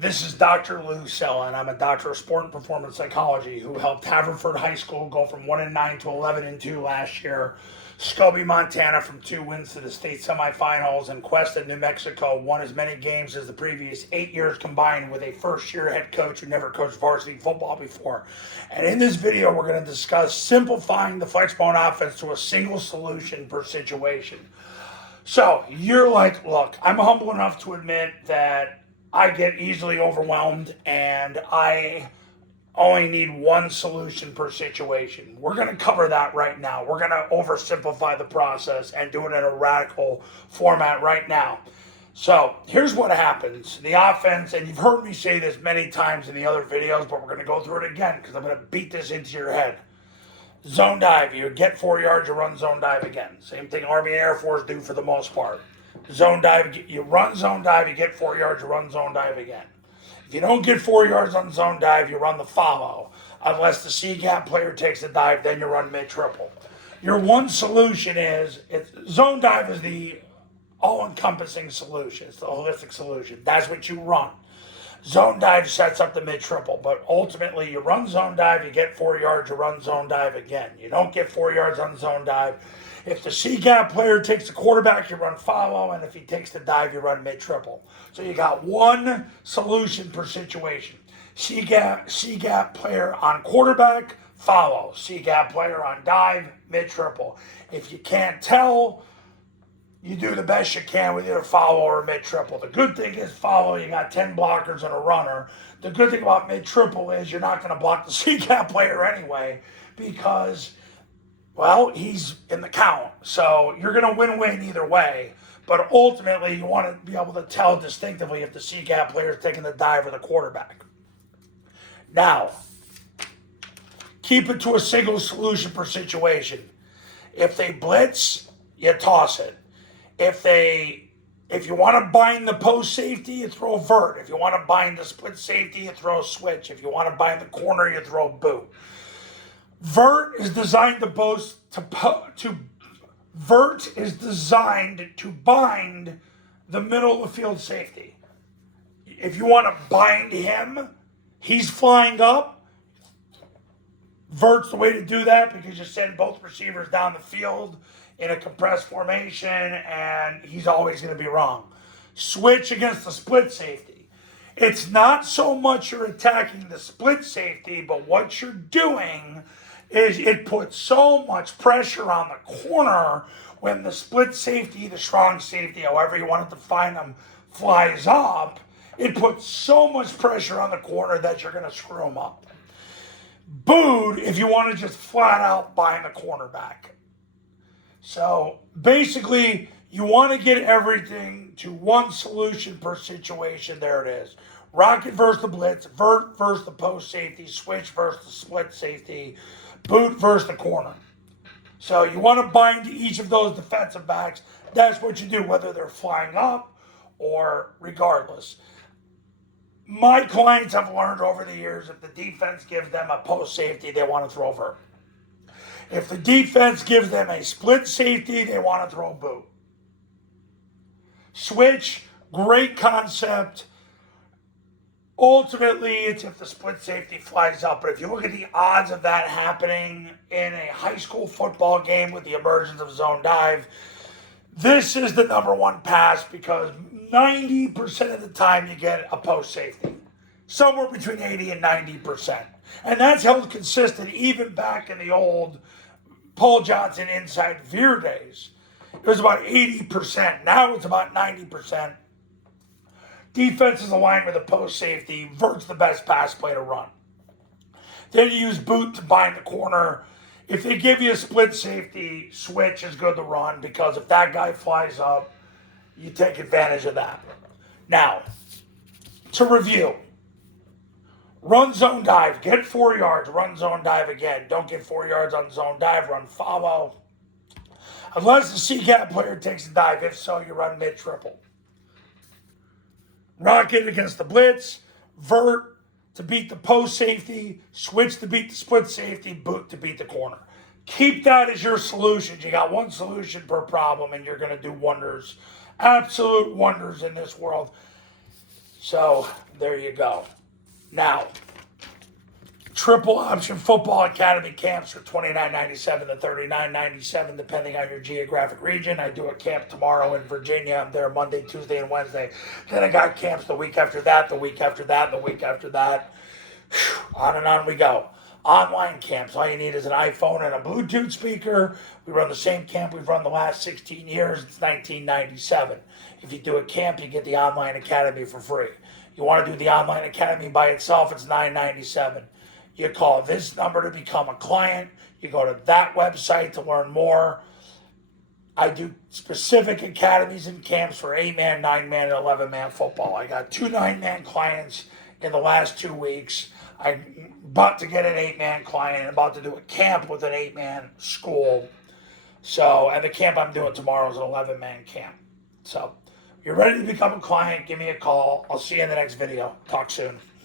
This is Dr. Lou Cella, and I'm a doctor of sport and performance psychology who helped Haverford High School go from 1-9 to 11-2 last year, Scobie, Montana from 2 wins to the state semifinals, and Cuesta, New Mexico won as many games as the previous 8 years combined with a first-year head coach who never coached varsity football before. And in this video, we're going to discuss simplifying the Flexbone offense to a single solution per situation. So you're like, look, I'm humble enough to admit that I get easily overwhelmed and I only need one solution per situation. We're going to cover that right now. We're going to oversimplify the process and do it in a radical format right now. So here's what happens. The offense, and you've heard me say this many times in the other videos, but we're going to go through it again because I'm going to beat this into your head. Zone dive, you get 4 yards, you run zone dive again. Same thing Army and Air Force do for the most part. Zone dive, you run zone dive, you get 4 yards, you run zone dive again. If you don't get 4 yards on zone dive, you run the follow. Unless the C-gap player takes the dive, then you run mid-triple. Your one solution is, zone dive is the all-encompassing solution. It's the holistic solution. That's what you run. Zone dive sets up the mid-triple, but ultimately you run zone dive, you get 4 yards, you run zone dive again. You don't get 4 yards on zone dive. If the C-gap player takes the quarterback, you run follow, and if he takes the dive, you run mid-triple. So you got one solution per situation. C-gap player on quarterback, follow. C-gap player on dive, mid-triple. If you can't tell, you do the best you can with either follow or mid-triple. The good thing is follow, you got 10 blockers and a runner. The good thing about mid-triple is you're not going to block the C-gap player anyway because, well, he's in the count. So you're going to win-win either way. But ultimately, you want to be able to tell distinctively if the C-gap player is taking the dive or the quarterback. Now, keep it to a single solution per situation. If they blitz, you toss it. If you want to bind the post safety, you throw a vert. If you want to bind the split safety, you throw a switch. If you want to bind the corner, you throw a boot. Vert is designed to bind the middle of the field safety. If you want to bind him, he's flying up. Vert's the way to do that because you send both receivers down the field in a compressed formation, and he's always going to be wrong. Switch against the split safety. It's not so much you're attacking the split safety, but what you're doing is it puts so much pressure on the corner when the split safety, the strong safety, however you want to define them, flies up. It puts so much pressure on the corner that you're going to screw them up. Boot if you want to just flat out bind the cornerback. So basically, you want to get everything to one solution per situation. There it is. Rocket versus the blitz, vert versus the post safety, switch versus the split safety, boot versus the corner. So you want to bind to each of those defensive backs. That's what you do, whether they're flying up or regardless. My clients have learned over the years if the defense gives them a post safety, they want to throw vert. If the defense gives them a split safety, they want to throw a boot. Switch, great concept. Ultimately, it's if the split safety flies up. But if you look at the odds of that happening in a high school football game with the emergence of zone dive, this is the number one pass because 90% of the time you get a post safety. Somewhere between 80 and 90%. And that's held consistent even back in the old Paul Johnson inside veer days. It was about 80%. Now it's about 90%. Defense is aligned with a post safety. Vert's the best pass play to run. Then you use boot to bind the corner. If they give you a split safety, switch is good to run because if that guy flies up, you take advantage of that. Now, to review. Run zone dive, get 4 yards, run zone dive again. Don't get 4 yards on zone dive, run follow. Unless the C-gap player takes a dive, if so, you run mid-triple. Rocket against the blitz, vert to beat the post safety, switch to beat the split safety, boot to beat the corner. Keep that as your solutions. You got one solution per problem, and you're going to do wonders, absolute wonders in this world. So there you go. Now, Triple Option Football Academy camps are $29.97 to $39.97, depending on your geographic region. I do a camp tomorrow in Virginia. I'm there Monday, Tuesday, and Wednesday. Then I got camps the week after that, the week after that, the week after that. On and on we go. Online camps. All you need is an iPhone and a Bluetooth speaker. We run the same camp we've run the last 16 years. It's $19.97. If you do a camp, you get the online academy for free. You want to do the online academy by itself, it's $9.97. You call this number to become a client. You go to that website to learn more. I do specific academies and camps for 8-man, 9-man, and 11-man football. I got 2 9-man clients in the last 2 weeks. I'm about to get an 8-man client. I'm about to do a camp with an 8-man school. So, and the camp I'm doing tomorrow is an 11-man camp. So, if you're ready to become a client, give me a call. I'll see you in the next video. Talk soon.